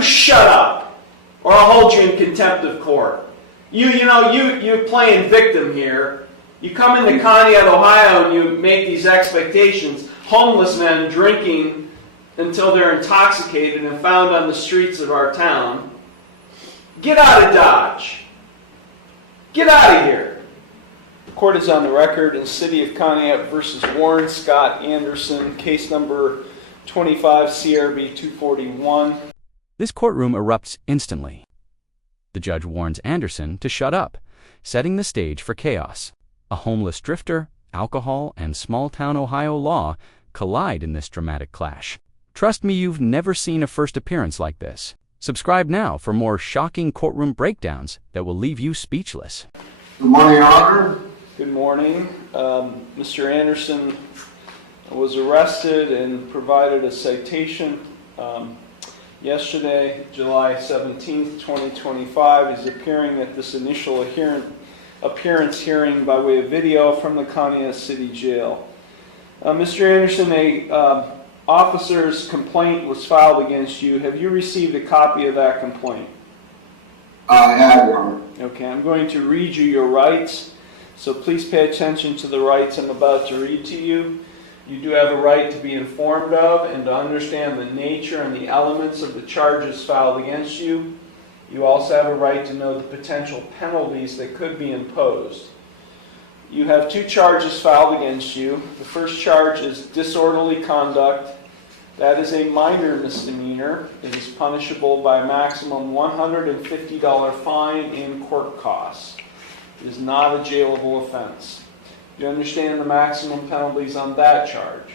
you shut up, or I'll hold you in contempt of court. You're playing victim here. You come into Conneaut, Ohio, and you make these expectations. Homeless men drinking until they're intoxicated and found on the streets of our town. Get out of Dodge. Get out of here. The court is on the record in City of Conneaut versus Warren Scott Anderson, case number 25 CRB 241. This courtroom erupts instantly. The judge warns Anderson to shut up, setting the stage for chaos. A homeless drifter, alcohol, and small-town Ohio law collide in this dramatic clash. Trust me, you've never seen a first appearance like this. Subscribe now for more shocking courtroom breakdowns that will leave you speechless. Good morning, Your Honor. Good morning. Mr. Anderson was arrested and provided a citation yesterday, July 17th, 2025. He's appearing at this initial appearance hearing by way of video from the Conneaut City Jail. Mr. Anderson, a officer's complaint was filed against you. Have you received a copy of that complaint? I have, Your Honor. Okay, I'm going to read you your rights, so please pay attention to the rights I'm about to read to you. You do have a right to be informed of and to understand the nature and the elements of the charges filed against you. You also have a right to know the potential penalties that could be imposed. You have two charges filed against you. The first charge is disorderly conduct. That is a minor misdemeanor. It is punishable by a maximum $150 fine and court costs. It is not a jailable offense. Do you understand the maximum penalties on that charge?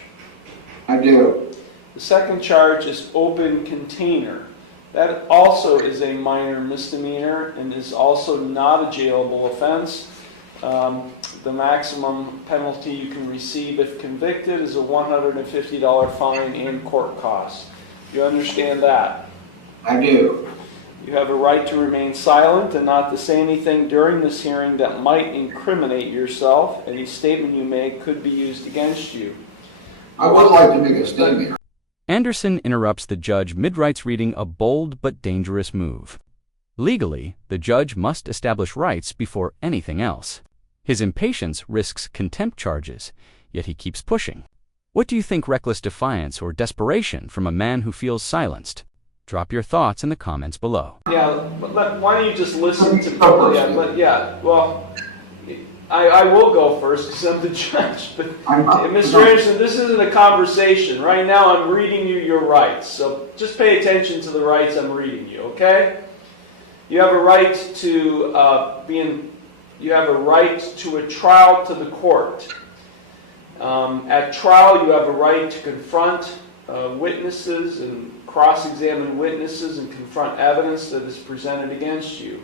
I do. The second charge is open container. That also is a minor misdemeanor and is also not a jailable offense. The maximum penalty you can receive if convicted is a $150 fine and court costs. Do you understand that? I do. You have a right to remain silent and not to say anything during this hearing that might incriminate yourself. Any statement you make could be used against you. I would like to make a statement. Anderson interrupts the judge mid-rights reading a bold but dangerous move. Legally, the judge must establish rights before anything else. His impatience risks contempt charges, yet he keeps pushing. What do you think reckless defiance or desperation from a man who feels silenced? Drop your thoughts in the comments below. Yeah, but why don't you just listen to me? I will go first because I'm the judge. But Mr. Anderson, this isn't a conversation. Right now I'm reading you your rights. So just pay attention to the rights I'm reading you, okay? You have a right to you have a right to a trial to the court. At trial, you have a right to confront witnesses and cross-examine witnesses and confront evidence that is presented against you.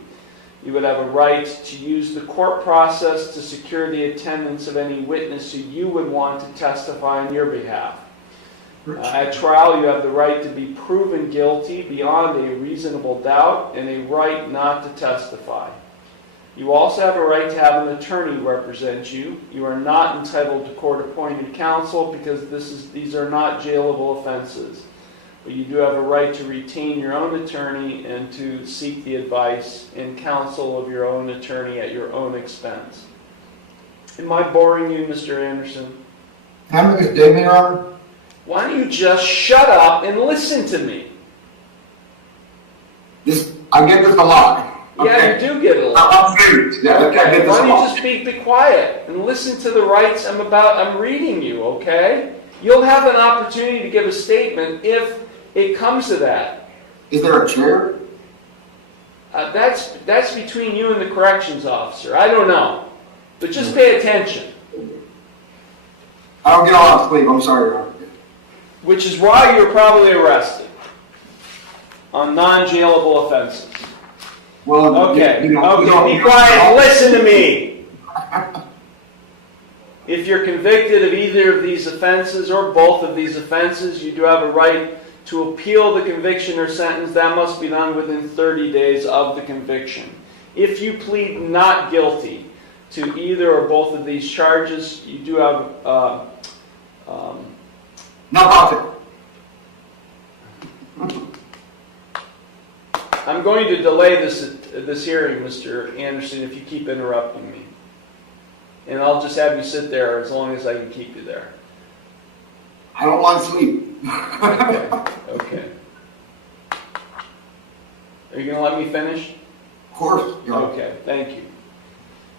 You would have a right to use the court process to secure the attendance of any witness who you would want to testify on your behalf. At trial, you have the right to be proven guilty beyond a reasonable doubt and a right not to testify. You also have a right to have an attorney represent you. You are not entitled to court-appointed counsel because these are not jailable offenses. But you do have a right to retain your own attorney and to seek the advice and counsel of your own attorney at your own expense. Am I boring you, Mr. Anderson? Can I make a statement, Your Honor? Why don't you just shut up and listen to me? I get this a lot. Okay. Yeah, you do get it a lot. I'm serious. Yeah, okay. I get this Why a don't you lot. just be quiet and listen to the rights I'm reading you, okay? You'll have an opportunity to give a statement if it comes to that. Is there a chair? That's between you and the corrections officer. I don't know. But just pay attention. I don't get a lot of sleep. I'm sorry, Your Honor. Which is why you're probably arrested on non-jailable offenses. Well, Okay, be quiet and listen to me. If you're convicted of either of these offenses or both of these offenses, you do have a right to appeal the conviction or sentence. That must be done within 30 days of the conviction. If you plead not guilty to either or both of these charges, you do have no profit. I'm going to delay this hearing, Mr. Anderson, if you keep interrupting me. And I'll just have you sit there as long as I can keep you there. I don't want sleep. Okay. Are you going to let me finish? Of course, Your Honor. Okay, thank you.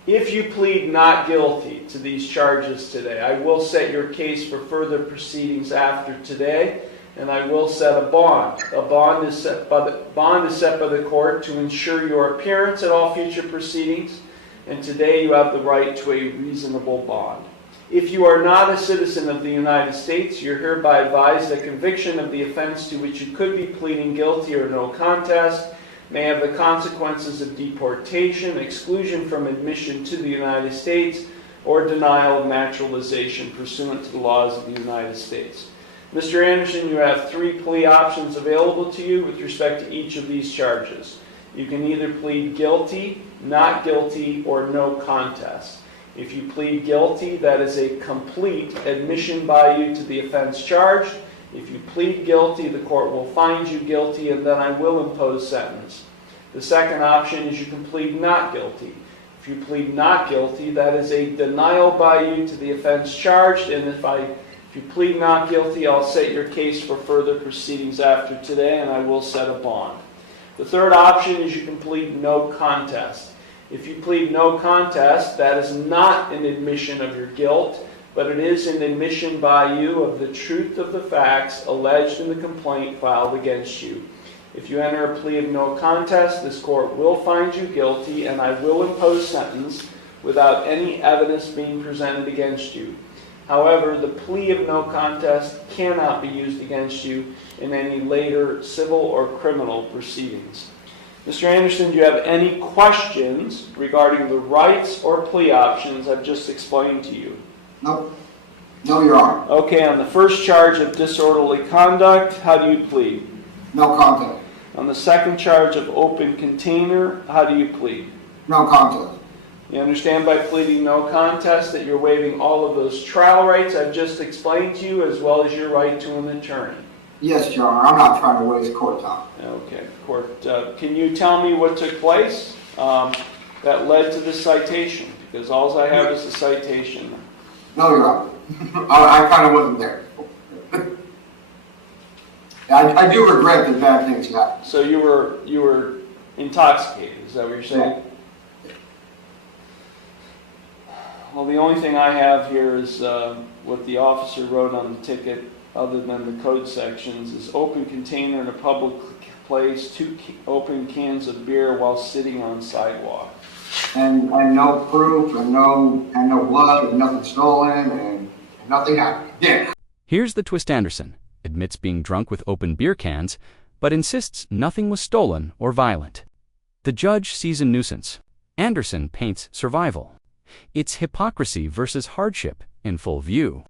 If you plead not guilty to these charges today, I will set your case for further proceedings after today, and I will set a bond. A bond is set by the court to ensure your appearance at all future proceedings, and today you have the right to a reasonable bond. If you are not a citizen of the United States, you're hereby advised that conviction of the offense to which you could be pleading guilty or no contest may have the consequences of deportation, exclusion from admission to the United States, or denial of naturalization pursuant to the laws of the United States. Mr. Anderson, you have 3 plea options available to you with respect to each of these charges. You can either plead guilty, not guilty, or no contest. If you plead guilty, that is a complete admission by you to the offense charged. If you plead guilty, the court will find you guilty, and then I will impose sentence. The second option is you can plead not guilty. If you plead not guilty, that is a denial by you to the offense charged, and if you plead not guilty, I'll set your case for further proceedings after today, and I will set a bond. The third option is you can plead no contest. If you plead no contest, that is not an admission of your guilt, but it is an admission by you of the truth of the facts alleged in the complaint filed against you. If you enter a plea of no contest, this court will find you guilty, and I will impose sentence without any evidence being presented against you. However, the plea of no contest cannot be used against you in any later civil or criminal proceedings. Mr. Anderson, do you have any questions regarding the rights or plea options I've just explained to you? No. No, Your Honor. Okay, on the first charge of disorderly conduct, how do you plead? No contest. On the second charge of open container, how do you plead? No contest. You understand by pleading no contest that you're waiving all of those trial rights I've just explained to you, as well as your right to an attorney? Yes, Your Honor. I'm not trying to waste court time. Okay, court. Can you tell me what took place that led to this citation? Because all I have is a citation. No, Your Honor. I kind of wasn't there. I do regret that bad things happened. So you were intoxicated, is that what you're saying? Yeah. Well, the only thing I have here is what the officer wrote on the ticket, other than the code sections, is open container in a public place, 2 open cans of beer while sitting on sidewalk. And no proof, and no blood, and nothing stolen, and nothing happened. Yeah. Here's the twist. Anderson admits being drunk with open beer cans, but insists nothing was stolen or violent. The judge sees a nuisance. Anderson paints survival. It's hypocrisy versus hardship in full view.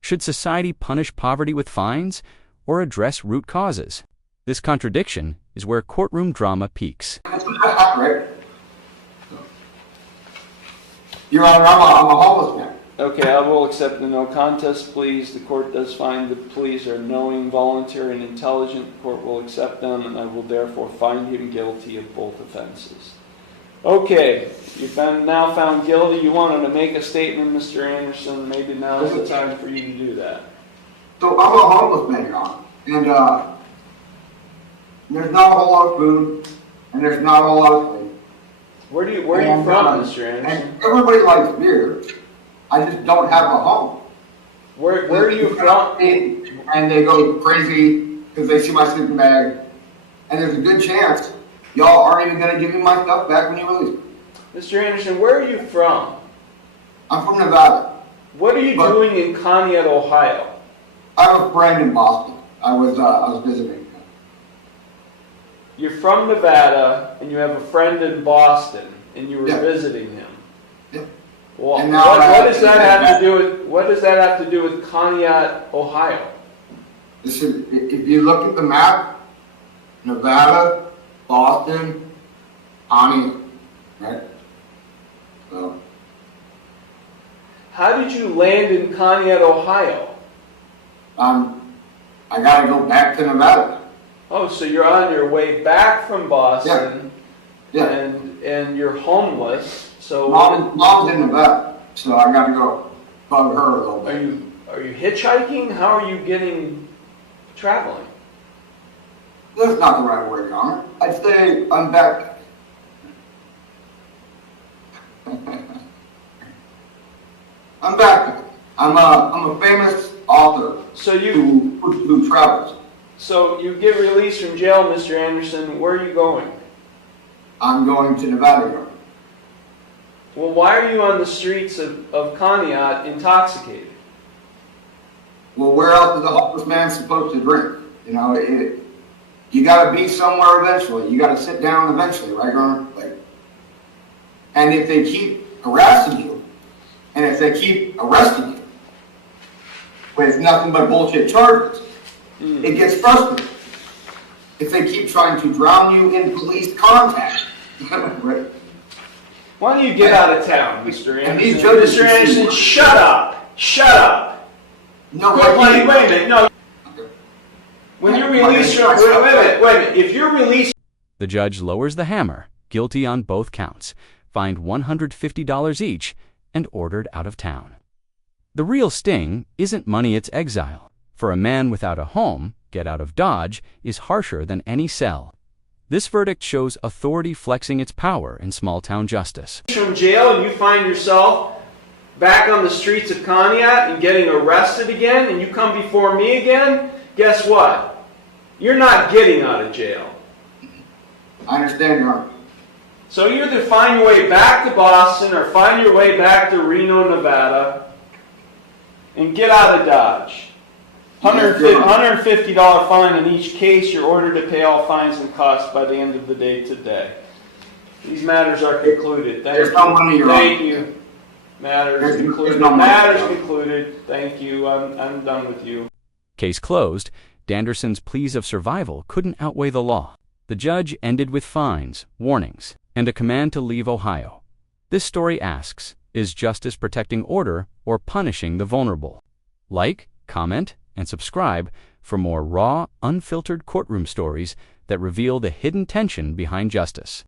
Should society punish poverty with fines or address root causes? This contradiction is where courtroom drama peaks. Right. Your Honor, I'm a homeless man. Okay, I will accept the no contest pleas. The court does find the pleas are knowing, voluntary, and intelligent. The court will accept them, and I will therefore find him guilty of both offenses. Okay, you've been now found guilty. You wanted to make a statement, Mr. Anderson. Maybe now is the time for you to do that. So I'm a homeless man, Your Honor, and there's not a whole lot of food, and there's not a whole lot of sleep. Where are you from, Mr. Anderson? And everybody likes beer. I just don't have a home. Where are you from? And they go crazy because they see my sleeping bag, and there's a good chance y'all aren't even going to give me my stuff back when you release me. Mr. Anderson, where are you from? I'm from Nevada. What are you doing in Conneaut, Ohio? I have a friend in Boston. I was visiting. You're from Nevada, and you have a friend in Boston, and you were visiting him. Yeah. Well, what does that have to do with? What does that have to do with Conneaut, Ohio? Listen, if you look at the map, Nevada, Boston, Conneaut, right? So. How did you land in Conneaut, Ohio? I gotta go back to Nevada. Oh, so you're on your way back from Boston, Yeah. and you're homeless. So Mom's in the vet, so I got to go bug her a little bit. are you hitchhiking? How are you traveling? That's not the right way, Connor. I'd say I'm back. I'm back. I'm a famous author who travels. So you get released from jail, Mr. Anderson. Where are you going? I'm going to Nevada. Well, why are you on the streets of Conneaut intoxicated? Well, where else is a homeless man supposed to drink? You know, you got to be somewhere eventually. You got to sit down eventually, right, Connor? And if they keep harassing you, and if they keep arresting you with nothing but bullshit charges, it gets frustrating. If they keep trying to drown you in police contact, right? Why don't you get out of town, Mr. Anderson? And these judges, Mr. Anderson, shut up! Shut up! No, wait a minute, no. When you're released from, wait a minute, if you're released... The judge lowers the hammer, guilty on both counts, fined $150 each, and ordered out of town. The real sting isn't money, it's exile. For a man without a home, get out of Dodge is harsher than any cell. This verdict shows authority flexing its power in small-town justice. From jail and you find yourself back on the streets of Conneaut and getting arrested again, and you come before me again, guess what? You're not getting out of jail. I understand, Your Honor. So you either find your way back to Boston or find your way back to Reno, Nevada, and get out of Dodge. $150 fine in each case. You're ordered to pay all fines and costs by the end of the day today. These matters are concluded. Thank you. Matters concluded. Matters concluded. Thank you. I'm done with you. Case closed. Danderson's pleas of survival couldn't outweigh the law. The judge ended with fines, warnings, and a command to leave Ohio. This story asks, is justice protecting order or punishing the vulnerable? Like, comment, and subscribe for more raw, unfiltered courtroom stories that reveal the hidden tension behind justice.